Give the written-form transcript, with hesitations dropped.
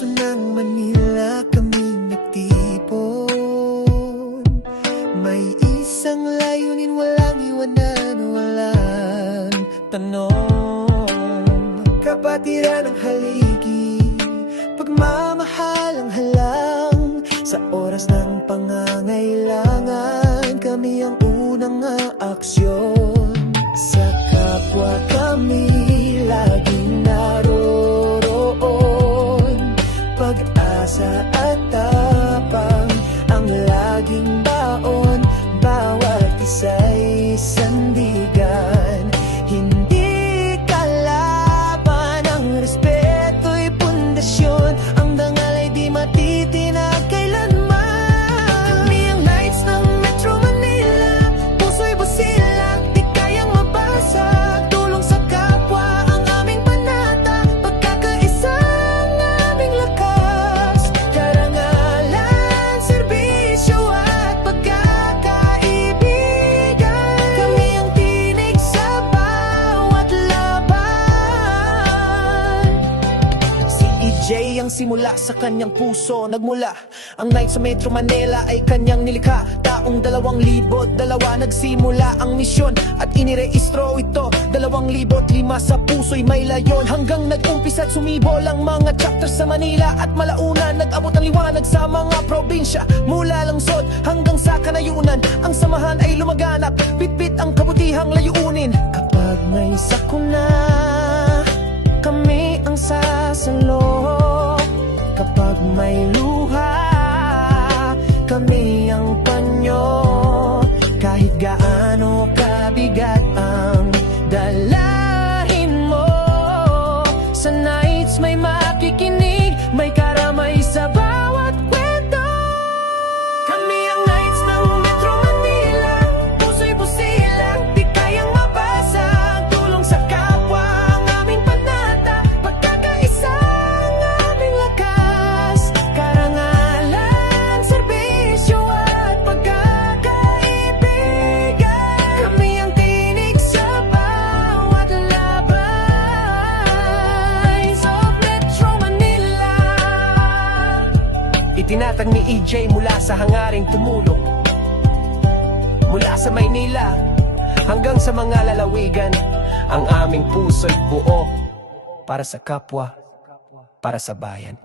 puso ng Manila kami nagtipon. May isang layunin, walang iwanan, walang tanong. Kapatiran ng haligi, pagmamahal ang halang. Sa oras ng pangangailangan, kami ang unang aaksyon. Sa kapwa kami laging naroroon. Pag-asa at tapang ang laging baon. Bawat isa'y sandigan. Hindi kalaban, ang respeto'y pundasyon. Ang dangal ay di matitinag kailanman. Kami ang lights ng Metro Manila, puso'y busilak, di kayang mabasag. Tulong sa kapwa ang aming panata, pagkakaisa ang aming lakas. Karangalan, serbisyo at pagkakaibigan. Kami ang tinig sa bawat laban. Si EJ ang simula sa kanyang puso. Nagmula ang night sa Metro Manila ay kanyang nilikha. Taong 2002 nagsimula ang misyon at inirehistro ito 2005. Sa puso'y may layon hanggang nag-umpisa at sumibol ang mga chapters sa Manila at Malauna. Nag-abot ang liwanag sa mga probinsya mula Langsod hanggang sa Kanayunan. Ang samahan ay lumaganap, bitbit ang kabutihang layunin. Kapag may sakuna, kami ang sasalo. Kapag may luha, kami ang panyo. Kahit gaano kabigat ang dalahin mo, sa nights may makikinig, may karamay sa bawat kwento. Kami ang nights ng Metro Manila, puso'y busilak, di kayang mabasag. Tulong sa kapwa ang aming panata, pagkakaisa ang aming lakas. Karangalan, serbisyo at pagkakaibigan. Kami ang tinig sa bawat labay sa Metro Manila. Itinatag ni EJ mula sa hangaring tumulong, mula sa Maynila hanggang sa mga lalawigan. Ang aming puso'y buo para sa kapwa, para sa bayan.